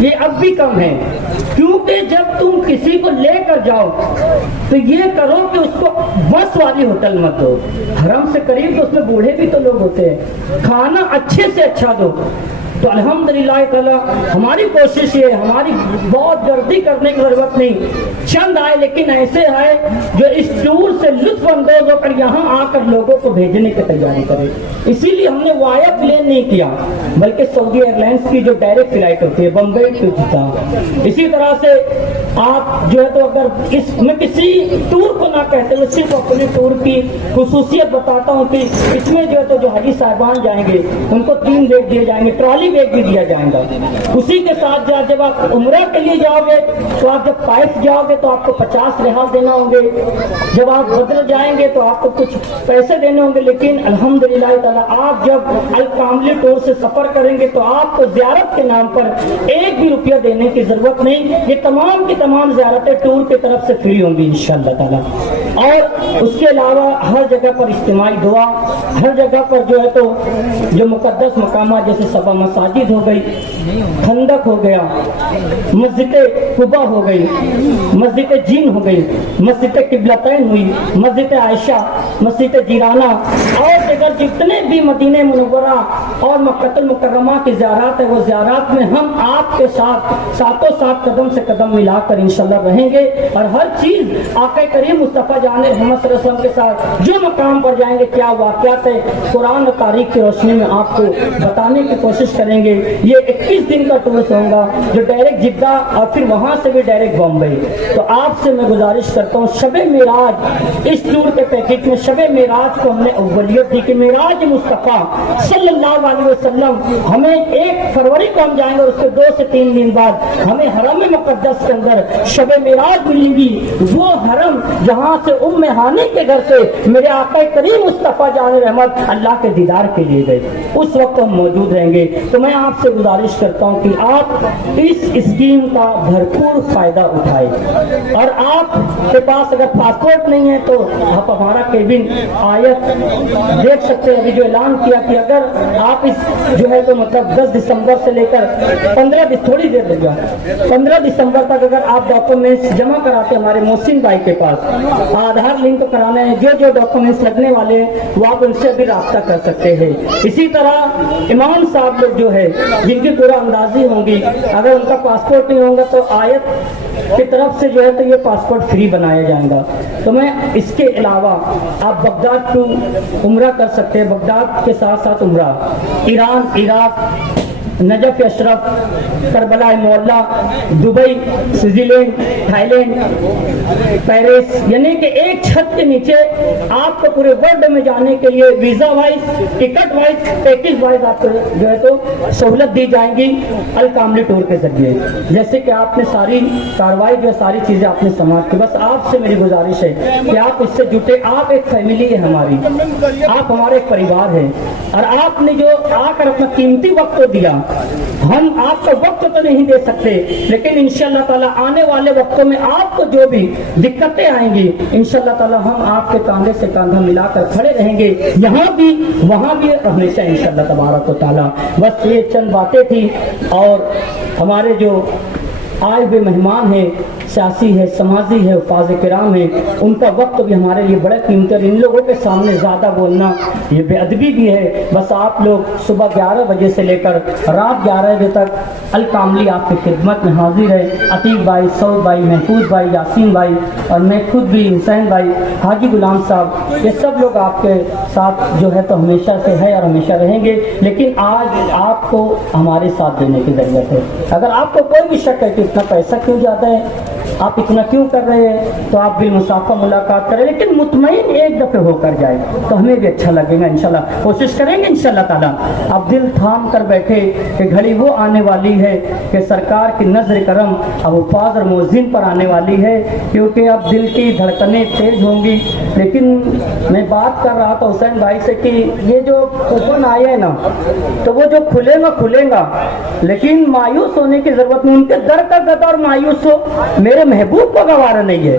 یہ اب بھی کم ہے، کیونکہ جب تم کسی کو لے کر جاؤ تو یہ کرو کہ اس کو بس والی ہوٹل مت دو، حرم سے قریب تو اس میں بوڑھے بھی تو لوگ ہوتے ہیں، کھانا اچھے سے اچھا دو۔ تو الحمدللہ تعالی ہماری کوشش یہ، ہماری بہت گردی کرنے کی ضرورت نہیں، چند آئے لیکن ایسے آئے جو اس ٹور سے لطف اندوز ہو کر یہاں آ کر لوگوں کو بھیجنے کی تیاری کرے۔ اسی لیے ہم نے وایا پلین نہیں کیا، بلکہ سعودی ایئر لائنس کی جو ڈائریکٹ فلائٹ ہوتی ہے بمبئی ٹو جدہ۔ اسی طرح سے آپ جو ہے تو اگر میں کسی ٹور کو نہ کہتے ہوئے صرف اپنے ٹور کی خصوصیت بتاتا ہوں کہ اس میں جو ہے تو جو حاجی صاحبان جائیں گے ان کو 3 بیگ دیے جائیں گے، ٹرالی بیگ بھی دیا جائے گا۔ اسی کے ساتھ جب آپ عمرہ کے لیے جاؤ گے تو آپ جب طائف جاؤ گے تو آپ کو 50 ریال دینا ہوں گے، جب آپ بدر جائیں گے تو آپ کو کچھ پیسے دینے ہوں گے، لیکن الحمدللہ تعالیٰ آپ جب الکاملی ٹور سے سفر کریں گے تو آپ کو زیارت کے نام پر 1 بھی روپیہ دینے کی ضرورت نہیں، یہ تمام کی تمام زیارتیں ٹور کی طرف سے فری ہوں گی انشاءاللہ تعالیٰ۔ اور اس کے علاوہ ہر جگہ پر اجتماعی دعا، ہر جگہ پر جو ہے تو جو مقدس مقامات جیسے سبا مساجد ہو گئی، خندق ہو گیا، مسجد قباء ہو گئی، مسجد جن ہو گئی، مسجد قبلتین ہوئی، مسجد عائشہ، مسجد جیرانہ اور دیگر جتنے بھی مدینہ منورہ اور مکہ المکرمہ کی زیارات ہے، وہ زیارات میں ہم آپ کے ساتھ ساتوں ساتھ قدم سے قدم ملا کر انشاءاللہ رہیں گے، اور ہر چیز آقا کریم مصطفیٰ جان محمد صلی اللہ علیہ وسلم کے ساتھ جو مقام پر جائیں گے کیا واقعات ہے قرآن و تاریخ کی روشنی میں آپ کو بتانے کی کوشش کریں گے۔ یہ 21 دن کا ٹور ہوگا جو ڈائریکٹ جدہ اور پھر وہاں سے بھی ڈائریکٹ بمبئی۔ تو آپ سے میں گزارش کرتا ہوں شب معراج، اس ٹور کے پیکج میں شب معراج کو ہم نے اولیت دی کہ معراج مصطفیٰ صلی اللہ علیہ وسلم ہمیں 1 فروری کو ہم جائیں گے، اور اس کے 2 سے 3 دن بعد ہمیں حرم مقدس کے اندر شب معراج ملیں گی، وہ حرم جہاں سے ام ہانی کے گھر سے میرے آقا کریم مصطفیٰ جان رحمت اللہ کے دیدار کے لیے گئے، اس وقت ہم موجود رہیں گے۔ تو میں آپ سے گزارش کرتا ہوں کہ آپ اس اسکیم کا بھرپور فائدہ اٹھائیں، اور آپ کے پاس اگر پاسپورٹ نہیں ہے تو آپ ہمارا کیبن آیت دیکھ سکتے ہیں، ابھی جو اعلان کیا کہ اگر آپ اس جو ہے تو مطلب 10 دسمبر سے لے کر 15 دسمبر تک اگر آپ ڈاکومنٹس جمع کراتے ہمارے محسن بھائی کے پاس، آدھار لنک کرانا ہے، جو ڈاکومنٹس لگنے والے ہیں وہ آپ ان سے بھی رابطہ کر سکتے ہیں۔ اسی طرح امام صاحب لوگ جو ہے جن کی پورا اندازی ہوں گی، اگر ان کا پاسپورٹ نہیں ہوگا تو آیت کی طرف سے جو ہے تو یہ پاسپورٹ فری بنایا جائے گا۔ تو میں اس کے علاوہ آپ بغداد ٹو عمرہ کر سکتے ہیں، بغداد کے ساتھ ساتھ عمرہ، Iran, Iraq, Najaf Ashraf, Karbala Mualla, Dubai, Switzerland, Thailand, Paris, یعنی کہ ایک چھت کے نیچے آپ کو پورے ورلڈ میں جانے کے لیے visa wise, ticket wise, package wise آپ کو جو ہے تو سہولت دی جائیں گی الکاملی ٹور کے ذریعے۔ جیسے کہ آپ نے ساری کاروائی جو ساری چیزیں آپ نے سماعت کی، بس آپ سے میری گزارش ہے کہ آپ اس سے جٹے، آپ ایک فیملی ہے ہماری، آپ ہمارے ایک پریوار ہیں، اور آپ نے جو آ کر اپنا قیمتی وقت دیا، ہم آپ کو وقت تو نہیں دے سکتے، لیکن انشاءاللہ تعالیٰ آنے والے وقتوں میں آپ کو جو بھی دقتیں آئیں گی انشاءاللہ تعالیٰ ہم آپ کے کاندھے سے کاندھا ملا کر کھڑے رہیں گے، یہاں بھی وہاں بھی ہمیشہ انشاءاللہ تبارک و تعالیٰ۔ بس یہ چند باتیں تھی، اور ہمارے جو آئے ہوئے مہمان ہیں، سیاسی ہے، سماجی ہے، حفاظ کرام ہے، ان کا وقت بھی ہمارے لیے بڑا قیمتی ہے، ان لوگوں کے سامنے زیادہ بولنا یہ بے ادبی بھی ہے۔ بس آپ لوگ صبح 11 بجے سے لے کر رات 11 بجے تک الکاملی آپ کی خدمت میں حاضر ہے۔ عتیق بھائی، سعود بھائی، محفوظ بھائی، یاسین بھائی، اور میں خود بھی حسین بھائی، حاجی غلام صاحب، یہ سب لوگ آپ کے ساتھ جو ہے تو ہمیشہ سے ہے اور ہمیشہ رہیں گے، لیکن آج آپ کو ہمارے ساتھ دینے کی ضرورت ہے۔ اگر آپ کو کوئی بھی شک ہے کہ اتنا پیسہ کیوں جاتا ہے، آپ اتنا کیوں کر رہے ہیں، تو آپ بالمسافہ ملاقات کریں، لیکن مطمئن ایک دفعہ ہو کر جائے تو ہمیں بھی اچھا لگے گا۔ انشاءاللہ کوشش کریں گے انشاءاللہ تعالیٰ۔ اب دل تھام کر بیٹھے کہ گھڑی وہ آنے والی ہے کہ سرکار کی نظر کرم اب حفاظ اور مؤذن پر آنے والی ہے، کیونکہ اب دل کی دھڑکنیں تیز ہوں گی۔ لیکن میں بات کر رہا تھا حسین بھائی سے کہ یہ جو کوپن آیا ہے نا، تو وہ جو کھلے گا، لیکن مایوس ہونے کی ضرورت نہیں، ان کے در کا گدا اور مایوس ہو میرے محبوب کو گوارا نہیں ہے۔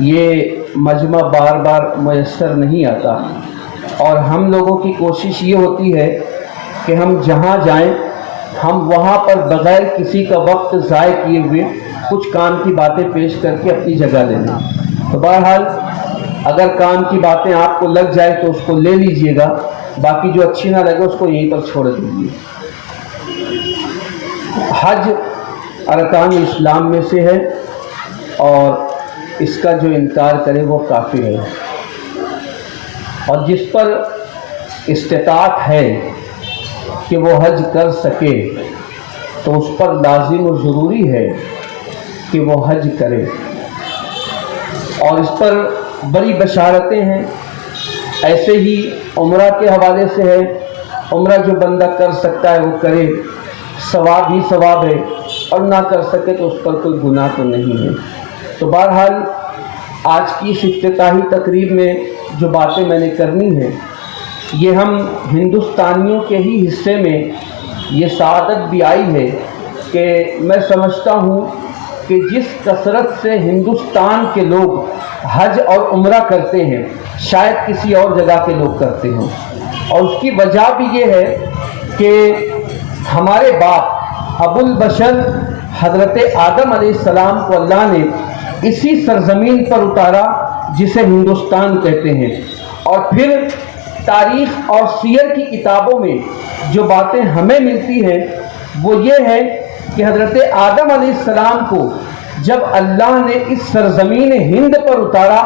یہ مجمع بار بار میسر نہیں آتا، اور ہم لوگوں کی کوشش یہ ہوتی ہے کہ ہم جہاں جائیں ہم وہاں پر بغیر کسی کا وقت ضائع کیے ہوئے کچھ کام کی باتیں پیش کر کے اپنی جگہ لے لیں۔ تو بہرحال اگر کام کی باتیں آپ کو لگ جائے تو اس کو لے لیجئے گا، باقی جو اچھی نہ لگے اس کو یہیں پر چھوڑ دیجیے۔ حج ارکان اسلام میں سے ہے، اور اس کا جو انکار کرے وہ کافر ہے، اور جس پر استطاعت ہے کہ وہ حج کر سکے تو اس پر لازم و ضروری ہے کہ وہ حج کرے، اور اس پر بڑی بشارتیں ہیں۔ ایسے ہی عمرہ کے حوالے سے ہے، عمرہ جو بندہ کر سکتا ہے وہ کرے، ثواب ہی ثواب ہے، اور نہ کر سکے تو اس پر کوئی گناہ تو نہیں ہے۔ تو بہرحال آج کی اس افتتاحی تقریب میں جو باتیں میں نے کرنی ہیں، یہ ہم ہندوستانیوں کے ہی حصے میں یہ سعادت بھی آئی ہے کہ میں سمجھتا ہوں کہ جس کثرت سے ہندوستان کے لوگ حج اور عمرہ کرتے ہیں شاید کسی اور جگہ کے لوگ کرتے ہیں، اور اس کی وجہ بھی یہ ہے کہ ہمارے باپ ابو البشر حضرت آدم علیہ السلام کو اللہ نے اسی سرزمین پر اتارا جسے ہندوستان کہتے ہیں، اور پھر تاریخ اور سیر کی کتابوں میں جو باتیں ہمیں ملتی ہیں وہ یہ ہے کہ حضرت آدم علیہ السلام کو جب اللہ نے اس سرزمین ہند پر اتارا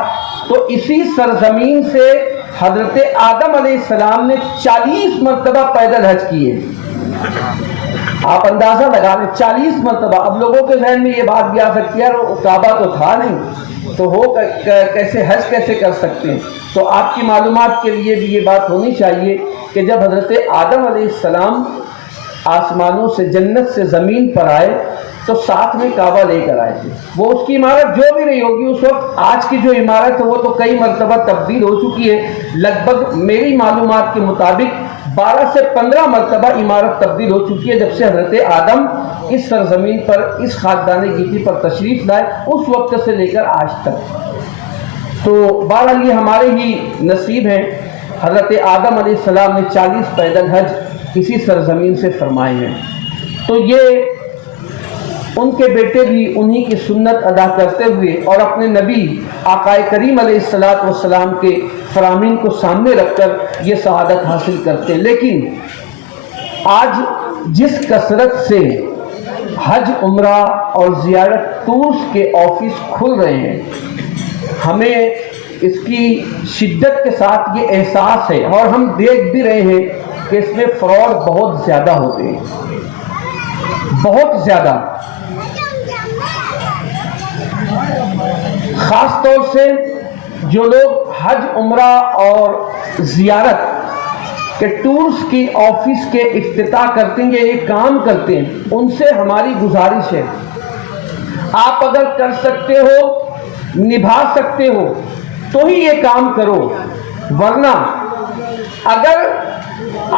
تو اسی سرزمین سے حضرت آدم علیہ السلام نے 40 مرتبہ پیدل حج کیے۔ آپ اندازہ لگا لیں 40 مرتبہ۔ اب لوگوں کے ذہن میں یہ بات بھی آ سکتی ہے کعبہ تو تھا نہیں تو وہ کیسے حج کیسے کر سکتے ہیں؟ تو آپ کی معلومات کے لیے بھی یہ بات ہونی چاہیے کہ جب حضرت آدم علیہ السلام آسمانوں سے جنت سے زمین پر آئے تو ساتھ میں کعبہ لے کر آئے تھے۔ وہ اس کی عمارت جو بھی رہی ہوگی اس وقت، آج کی جو عمارت ہے وہ تو کئی مرتبہ تبدیل ہو چکی ہے، لگ بھگ میری معلومات کے مطابق 12 سے 15 مرتبہ عمارت تبدیل ہو چکی ہے جب سے حضرت آدم اس سرزمین پر اس خاکدان گیتی پر تشریف لائے، اس وقت سے لے کر آج تک۔ تو بہرحال یہ ہمارے ہی نصیب ہیں، حضرت آدم علیہ السلام نے 40 پیدل حج کسی سرزمین سے فرمائے ہیں، تو یہ ان کے بیٹے بھی انہی کی سنت ادا کرتے ہوئے اور اپنے نبی آقا کریم علیہ السلام کے فرامین کو سامنے رکھ کر یہ سعادت حاصل کرتے ہیں۔ لیکن آج جس کثرت سے حج عمرہ اور زیارت ٹورز کے آفس کھل رہے ہیں، ہمیں اس کی شدت کے ساتھ یہ احساس ہے، اور ہم دیکھ بھی رہے ہیں کہ اس میں فراڈ بہت زیادہ ہوتے ہیں، بہت زیادہ۔ خاص طور سے جو لوگ حج عمرہ اور زیارت کے ٹورز کی آفس کے افتتاح کرتے ہیں، یہ کام کرتے ہیں، ان سے ہماری گزارش ہے آپ اگر کر سکتے ہو، نبھا سکتے ہو تو ہی یہ کام کرو، ورنہ اگر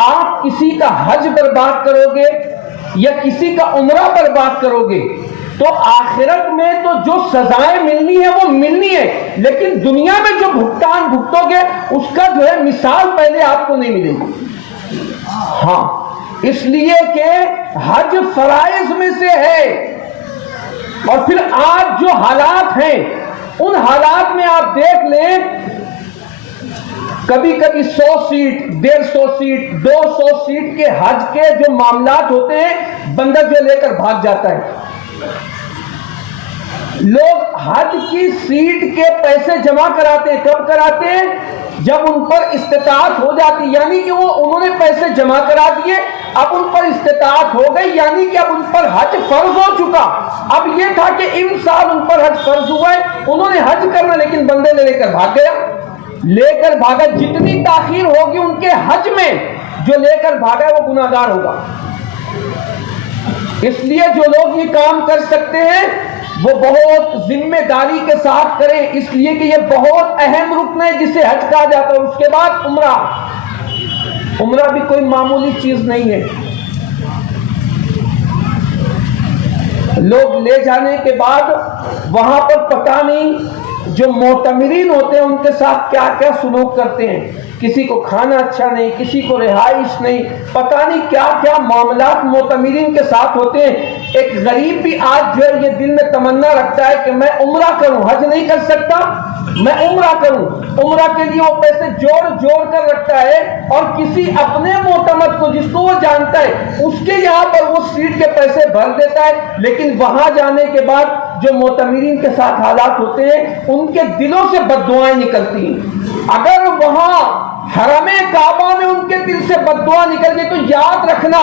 آپ کسی کا حج برباد کرو گے یا کسی کا عمرہ برباد کرو گے تو آخرت میں تو جو سزائیں ملنی ہے وہ ملنی ہے، لیکن دنیا میں جو بھگتان بھگتو گے اس کا جو ہے مثال پہلے آپ کو نہیں ملے گی۔ ہاں، اس لیے کہ حج فرائض میں سے ہے، اور پھر آج جو حالات ہیں ان حالات میں آپ دیکھ لیں، کبھی کبھی 100 سیٹ 150 سیٹ 200 سیٹ کے حج کے جو معاملات ہوتے ہیں بندہ جو لے کر بھاگ جاتا ہے۔ لوگ حج کی سیٹ کے پیسے جمع کراتے ہیں، کب کراتے ہیں؟ جب ان پر استطاعت ہو جاتی، یعنی کہ انہوں نے پیسے جمع کرا دیے، اب ان پر استطاعت ہو گئی، یعنی کہ اب ان پر حج فرض ہو چکا۔ اب یہ تھا کہ ان سال ان پر حج فرض ہوا ہے، انہوں نے حج کرنا، لیکن بندے لے کر بھاگ گیا، لے کر بھاگا۔ جتنی تاخیر ہوگی ان کے حج میں، جو لے کر بھاگا ہے وہ گناہگار ہوگا۔ اس لیے جو لوگ یہ کام کر سکتے ہیں وہ بہت ذمہ داری کے ساتھ کریں، اس لیے کہ یہ بہت اہم رکن ہے جسے حج کہا جاتا ہے۔ اس کے بعد عمرہ، عمرہ بھی کوئی معمولی چیز نہیں ہے۔ لوگ لے جانے کے بعد وہاں پر پتہ نہیں جو معتمرین ہوتے ہیں ان کے ساتھ کیا کیا سلوک کرتے ہیں. کسی کو کھانا اچھا نہیں, کسی کو رہائش نہیں, پتہ نہیں کیا کیا معاملات معتمرین کے ساتھ ہوتے ہیں. ایک غریب بھی آج جو ہے یہ دل میں تمنا رکھتا ہے کہ میں عمرہ کروں, حج نہیں کر سکتا, میں عمرہ کروں. عمرہ کے لیے وہ پیسے جوڑ کر رکھتا ہے, اور کسی اپنے معتمد کو جس کو وہ جانتا ہے اس کے یہاں پر وہ سیٹ کے پیسے بھر دیتا ہے. لیکن وہاں جانے کے بعد جو معتمرین کے ساتھ حالات ہوتے ہیں ان کے دلوں سے بد دعائیں نکلتی ہیں. اگر وہاں حرم کعبہ میں ان کے دل سے بد دعا نکل گئی تو یاد رکھنا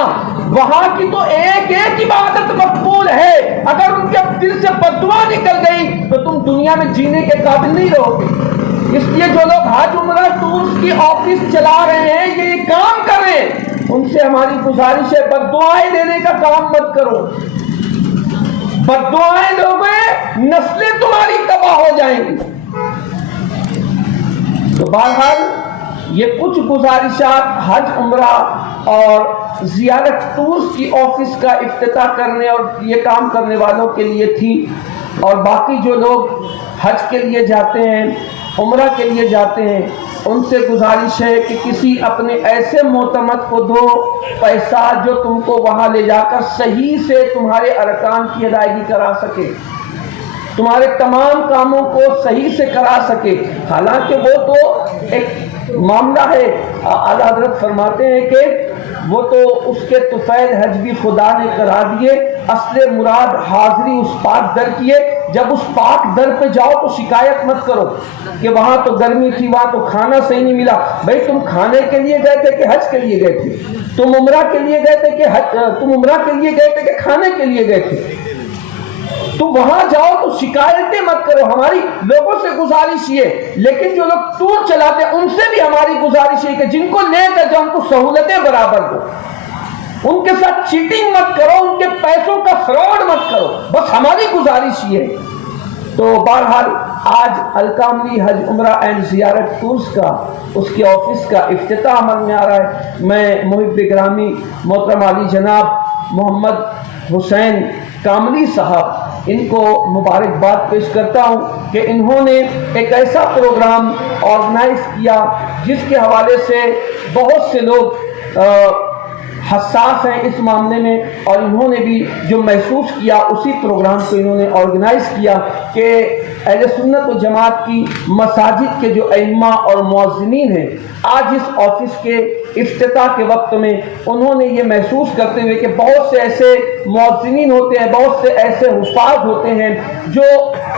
وہاں کی تو ایک ایک عبادت مقبول ہے. اگر ان کے دل سے بد دعا نکل گئی تو تم دنیا میں جینے کے قابل نہیں رہو گے. اس لیے جو لوگ حج عمرہ ٹورز کی آفس چلا رہے ہیں یہ کام کر رہے ہیں, ان سے ہماری گزارش ہے بد دعائیں دینے کا کام مت کرو. بد دعائیں لوگے نسلیں تمہاری تباہ ہو جائیں گی. تو بہرحال یہ کچھ گزارشات حج عمرہ اور زیارت ٹورز کی آفس کا افتتاح کرنے اور یہ کام کرنے والوں کے لیے تھی. اور باقی جو لوگ حج کے لیے جاتے ہیں, عمرہ کے لیے جاتے ہیں, ان سے گزارش ہے کہ کسی اپنے ایسے معتمد کو دو پیسہ جو تم کو وہاں لے جا کر صحیح سے تمہارے ارکان کی ادائیگی کرا سکے, تمہارے تمام کاموں کو صحیح سے کرا سکے. حالانکہ وہ تو ایک معاملہ ہے, اعلیٰ حضرت فرماتے ہیں کہ وہ تو اس کے طفیل حج بھی خدا نے کرا دیے, اصل مراد حاضری اس پاک در کی ہے. جب اس پاک در پہ جاؤ تو شکایت مت کرو کہ وہاں تو گرمی تھی, وہاں تو کھانا صحیح نہیں ملا. بھئی تم کھانے کے لیے گئے تھے کہ حج کے لیے گئے تھے؟ تم عمرہ کے لیے گئے تھے کہ تم عمرہ کے لیے گئے تھے کہ کھانے کے لیے گئے تھے؟ تو وہاں جاؤ تو شکایتیں مت کرو. ہماری لوگوں سے گزارش یہ, لیکن جو لوگ ٹور چلاتے ہیں ان سے بھی ہماری گزارش یہ کہ جن کو لے کر جاؤ ان کو سہولتیں برابر دو, ان کے ساتھ چیٹنگ مت کرو, ان کے پیسوں کا فراڈ مت کرو, بس ہماری گزارش یہ ہے. تو بہرحال آج الکاملی حج عمرہ اینڈ زیارت ٹورز کا اس کے آفس کا افتتاح عمل میں آ رہا ہے. میں محب گرامی محترم علی جناب محمد حسین کاملی صاحب ان کو مبارکباد پیش کرتا ہوں کہ انہوں نے ایک ایسا پروگرام آرگنائز کیا جس کے حوالے سے بہت سے لوگ حساس ہیں اس معاملے میں, اور انہوں نے بھی جو محسوس کیا اسی پروگرام کو انہوں نے آرگنائز کیا کہ اہل سنت و جماعت کی مساجد کے جو ائمہ اور مؤذنین ہیں آج اس آفس کے افتتاح کے وقت میں انہوں نے یہ محسوس کرتے ہوئے کہ بہت سے ایسے مؤذنین ہوتے ہیں, بہت سے ایسے حفاظ ہوتے ہیں جو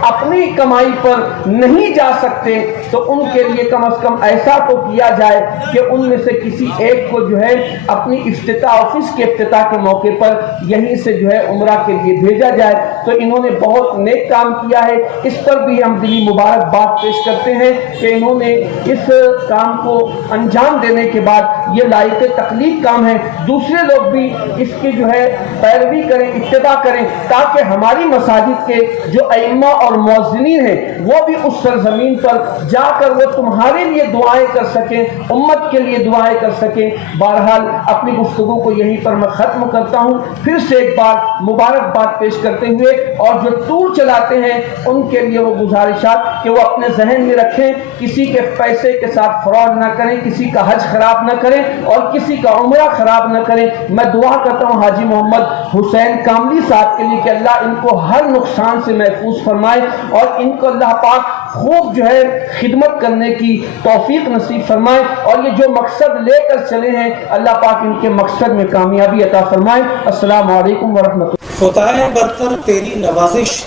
اپنی کمائی پر نہیں جا سکتے, تو ان کے لیے کم از کم ایسا تو کیا جائے کہ ان میں سے کسی ایک کو جو ہے اپنی افتتاح آفس کے افتتاح کے موقع پر یہیں سے جو ہے عمرہ کے لیے بھیجا جائے. تو انہوں نے بہت نیک کام کیا ہے, اس پر بھی ہم دلی مبارکباد پیش کرتے ہیں کہ انہوں نے اس کام کو انجام دینے کے بعد یہ لائق تقلید کام ہے, دوسرے لوگ بھی اس کی جو ہے پیروی کریں, اتباع کریں, تاکہ ہماری مساجد کے جو ائمہ اور مؤذنین ہیں وہ بھی اس سرزمین پر جا کر وہ تمہارے لیے دعائیں کر سکیں, امت کے لیے دعائیں کر سکیں. بہرحال اپنی گفتگو کو یہیں پر میں ختم کرتا ہوں, پھر سے ایک بار مبارکباد پیش کرتے ہوئے, اور جو ٹور چلاتے ہیں ان کے لیے وہ گزارشات کہ وہ اپنے ذہن میں رکھیں, کسی کے پیسے کے ساتھ فراڈ نہ کریں, کسی کا حج خراب نہ کریں اور کسی کا عمرہ خراب نہ کریں. میں دعا کرتا ہوں حاجی محمد حسین کاملی صاحب کے لیے کہ اللہ ان کو ہر نقصان سے محفوظ فرمائے, اور ان کو اللہ پاک خوب جو ہے خدمت کرنے کی توفیق نصیب فرمائے, اور یہ جو مقصد لے کر چلے ہیں اللہ پاک ان کے مقصد میں کامیابی عطا فرمائے. السلام علیکم ورحمۃ اللہ. خدائے برتر تیری نوازش,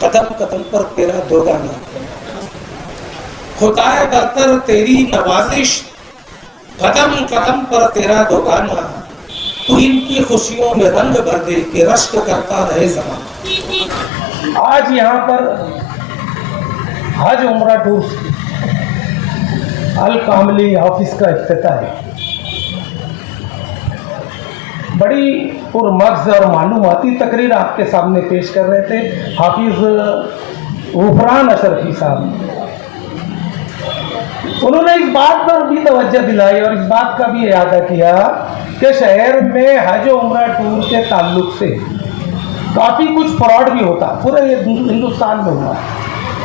قدم قدم پر تیرا دوگانا. خدائے برتر تیری نوازش, قدم قدم پر تیرا دوگانا. تو ان کی خوشیوں میں رنگ بھر دے کہ رشک کرتا رہے زمان. آج یہاں پر حج عمرہ ٹورز الکاملی آفس کا افتتاح ہے. بڑی پرمغز اور معلوماتی تقریر آپ کے سامنے پیش کر رہے تھے حافظ غفران اشرفی صاحب. انہوں نے اس بات پر بھی توجہ دلائی اور اس بات کا بھی اعادہ کیا کہ شہر میں حج و عمرہ ٹور کے تعلق سے کافی کچھ فراڈ بھی ہوتا, پورے ہندوستان میں ہوا.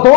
2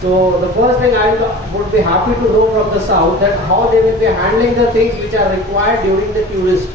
so the first thing I would be happy to know from the south that how they will be handling the things which are required during the tourist,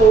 so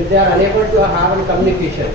if they are unable to have a communication,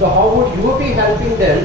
so how would you be helping them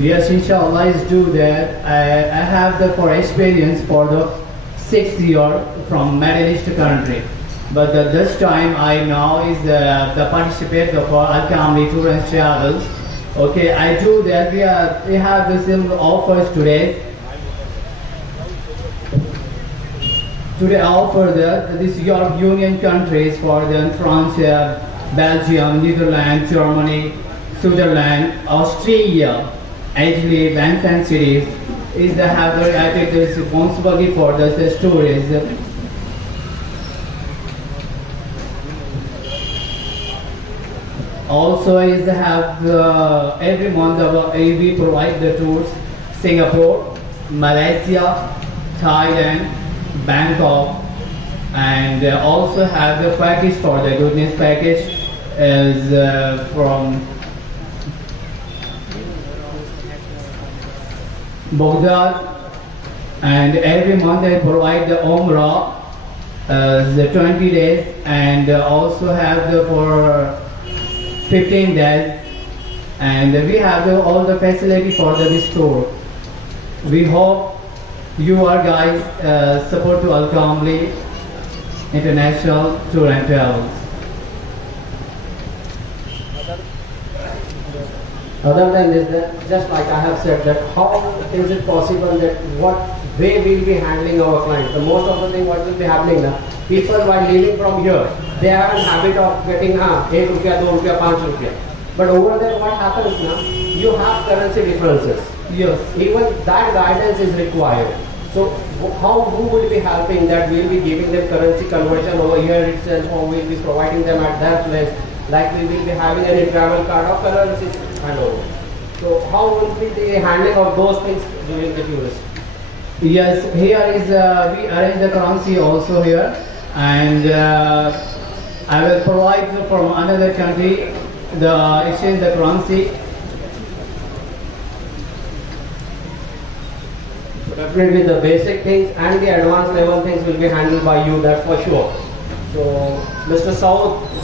Yes, inshallah is do that. I have the for experience for the 6th year from Middle East country, but this time I now is the participate of Al-Kamli Tour and Travels. Okay, I do that. We have the similar offers today. Today I offer this Europe Union countries for the France, Belgium, Netherlands, Germany, Switzerland, Australia. Actually, banks and cities is the have I take the responsibility for the tourism. Also, is the have every month we provide the tours Singapore, Malaysia, Thailand, Bangkok, and also have the package for the goodness package is from Baghdad, and every month I provide the Umrah, the 20 days, and also have the for 15 days, and we have all the facility for this tour. We hope you are guys support to Al-Kamli International Tour and Travels. Other than this, that just like I have said, that how is it possible that what way we'll be handling our clients? The most of the thing what will be happening now, people while leaving from here, they have a habit of getting 1 rupee, 2 rupee, 5 rupee. But over there what happens now, you have currency differences. Yes. Even that guidance is required. So how who will be helping that? We'll be giving them currency conversion over here itself, or we'll be providing them at that place, like we will be having a travel card of currency. I know. So how will be the handling of those things during the tourist? Yes, here is we arrange the currency also here, and I will provide from another country the exchange the currency. Definitely the basic things and the advanced level things will be handled by you, that's for sure. So Mr. South,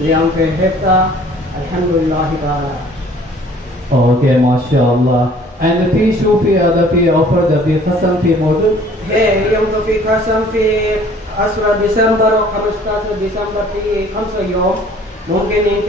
اليوم في حفظة الحمد لله تعالى. Okay, mashallah. And في شو في هذا في offer ده في قسم في موجود؟ ايه اليوم في قسم في 10 ديسمبر و 15 ديسمبر في 5 يوم ممكن انت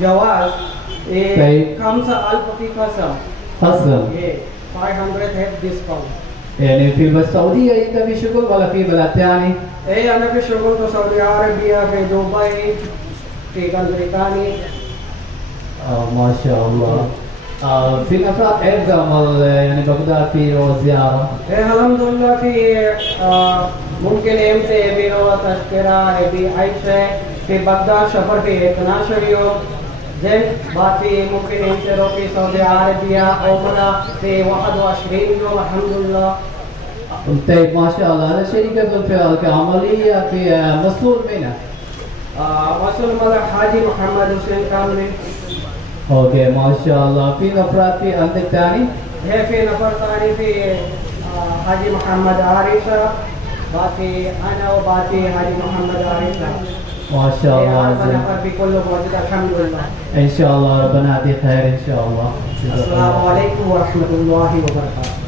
جواز 5000 في قسم. قسم. ايه 500 هيد ديسكاونت. يعني في السعودية أنت في شغل ولا في بلد ثاني؟ ايه انا في شغل في سعودية عربية في دبي في كنتري ثاني. ما شاء الله. في نفرات أيضا يعني بغداد في زيارة. ايه الحمد لله في ممكن امتى بيرو تذكرة بعيشة في بغداد سفر في 12 يوم زين بعد في ممكن امتى رو في سعودية عربية عمرة في 21 يوم الحمد لله. طيب ما شاء الله. هذا شركة الفئة كعملية في مسؤول منها. مسؤول مدر حاجي محمد حسين كامل. اوكي ما شاء الله. في نفرات في عندك ثاني؟ هي في نفر ثاني في حاجي محمد عارشة باقي انا وباقي حاجي محمد عارشة. ما شاء الله. نفر في كله موجود الحمد لله. ان شاء الله ربنا يعطيك خير ان شاء الله. السلام عليكم ورحمة الله وبركاته.